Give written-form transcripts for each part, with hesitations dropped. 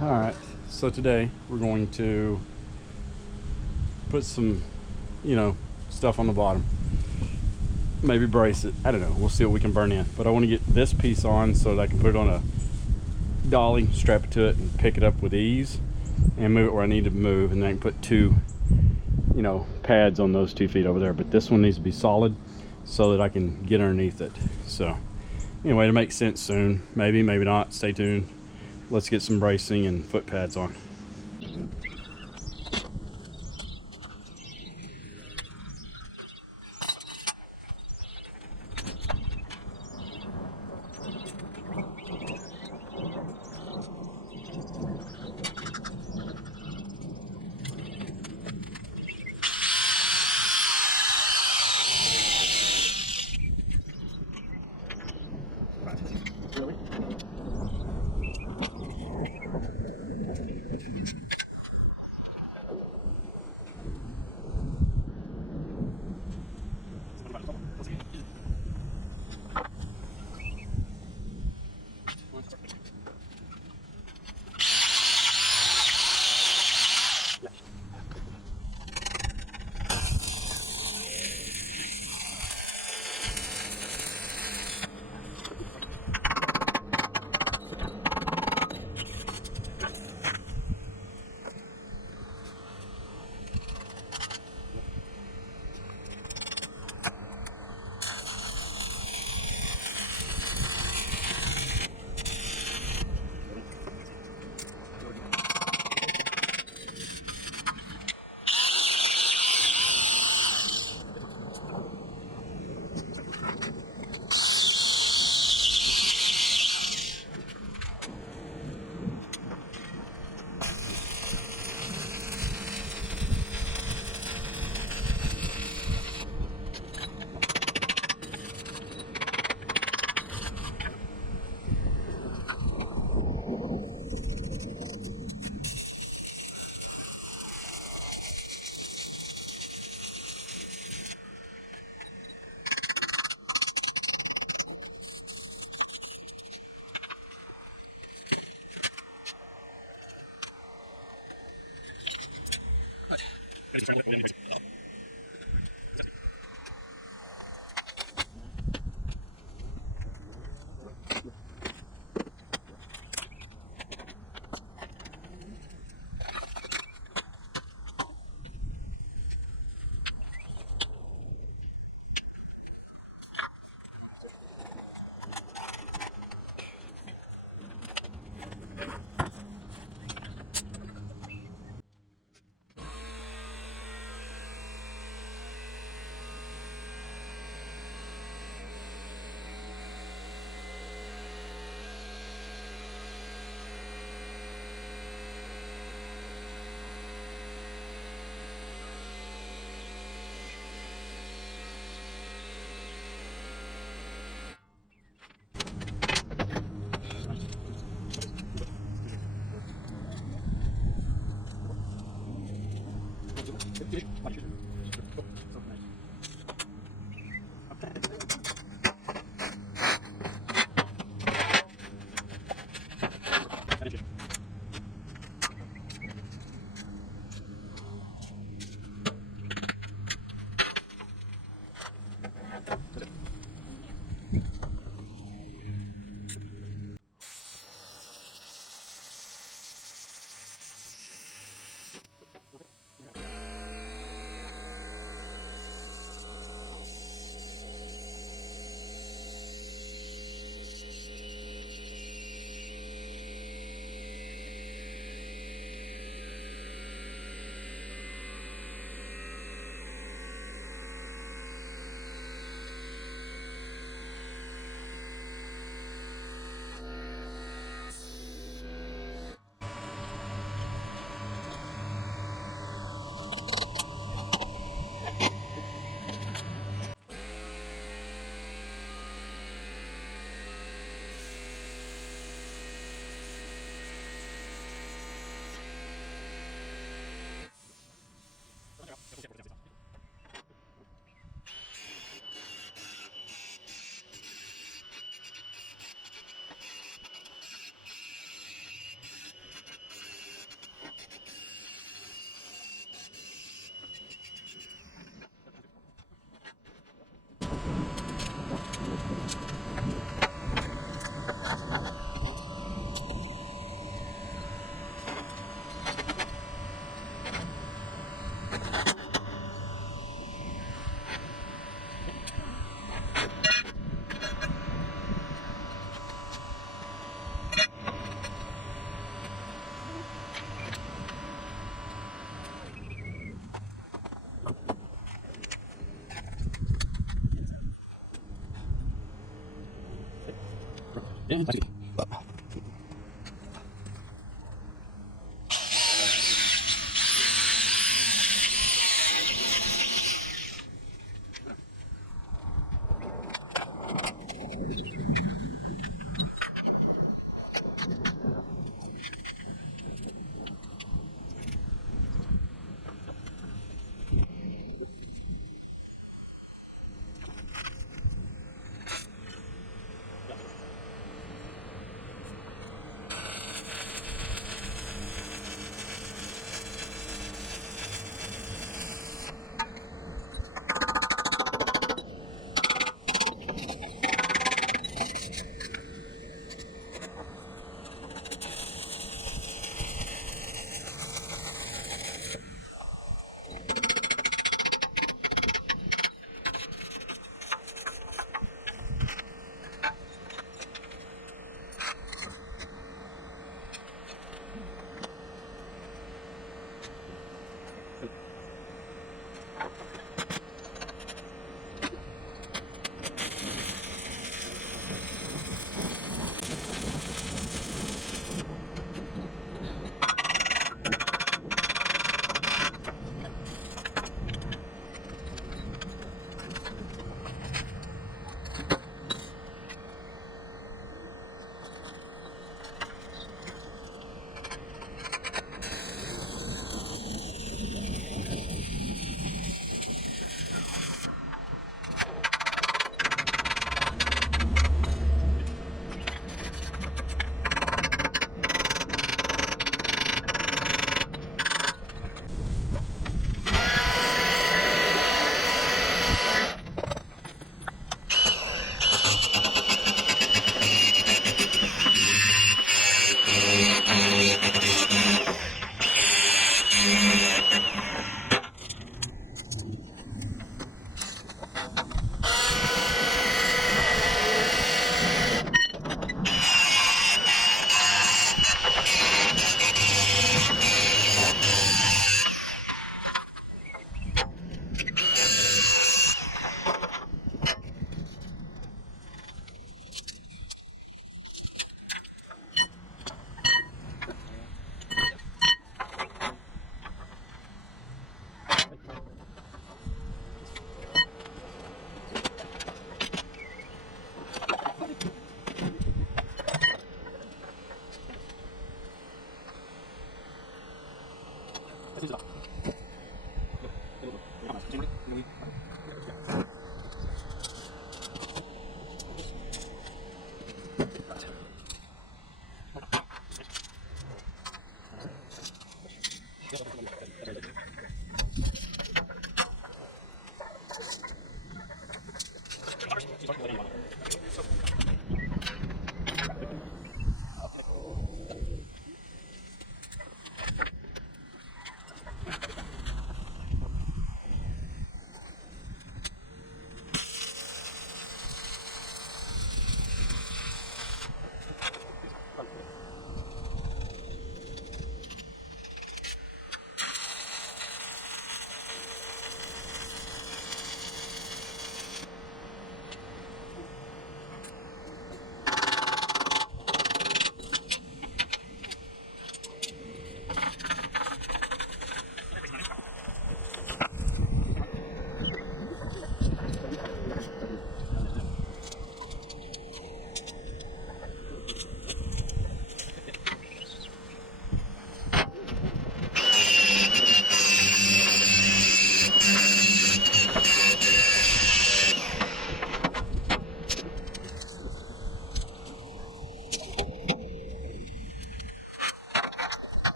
All right, so today we're going to put some, you know, stuff on the bottom. Maybe brace it. I don't know. We'll see what we can burn in. But I want to get this piece on so that I can put it on a dolly, strap it to it, and pick it up with ease and move it where I need to move. And then I can put two, pads on those 2 feet over there. But this one needs to be solid so that I can get underneath it. So anyway, it'll make sense soon. Maybe, maybe not. Stay tuned. Let's get some bracing and foot pads on.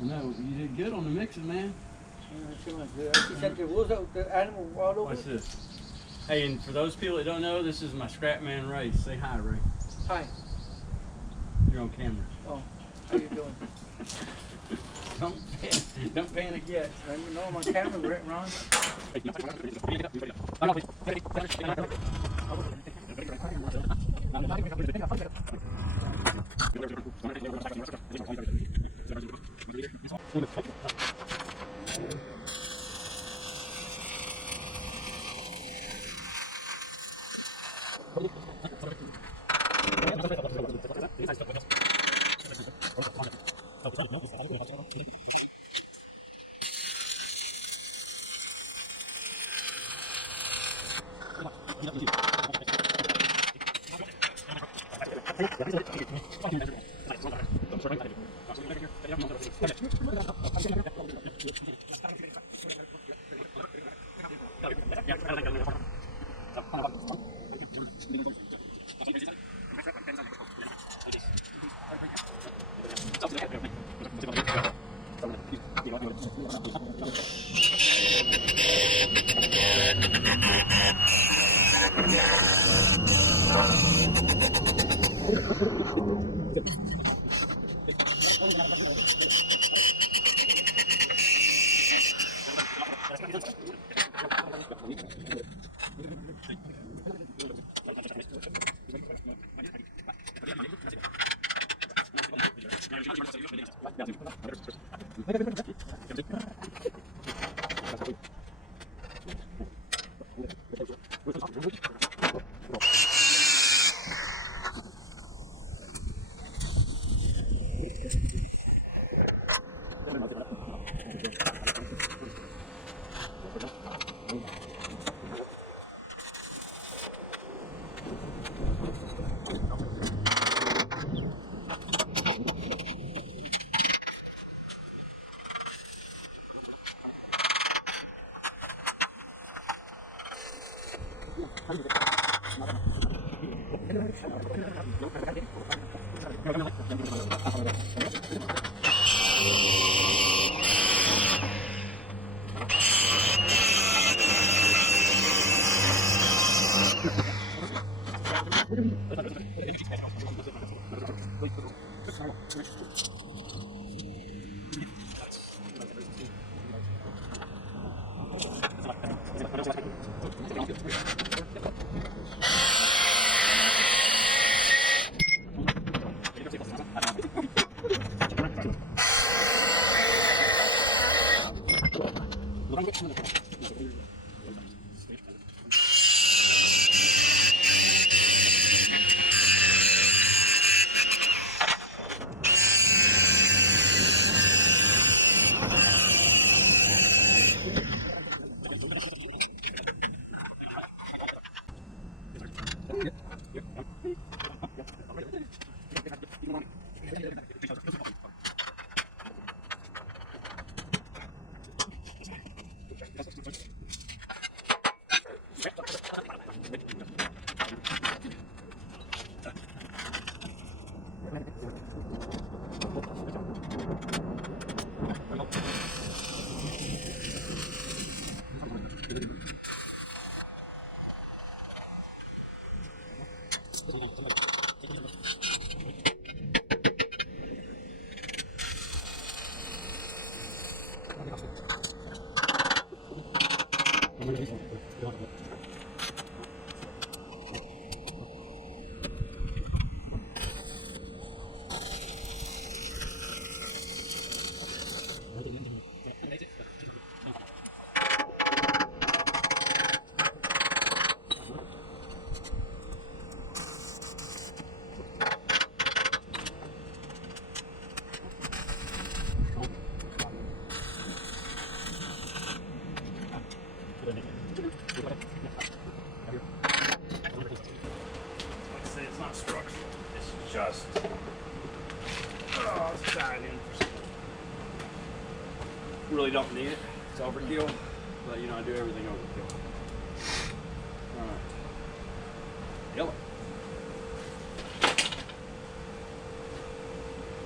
No, you did good on the mixes, man. She said there was the animal all over. What's this? Hey, and for those people that don't know, this is my Scrapman Ray. Say hi, Ray. Hi. You're on camera. Oh, how you doing? Don't panic yet. I didn't know I'm on camera, Ron. siding for some. Really don't need it. It's overkill, but you know I do everything overkill. All right. Yellow.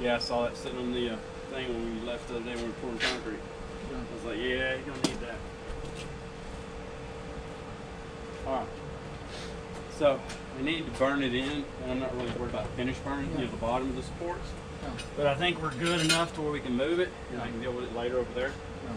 Yeah, I saw that sitting on the thing when we left the other day when we were pouring concrete. I was like, yeah, you're gonna need that. All right. So we need to burn it in, and I'm not really worried about finish burning, you know, the bottom of the supports. Yeah. But I think we're good enough to where we can move it, and I can deal with it later over there. Yeah.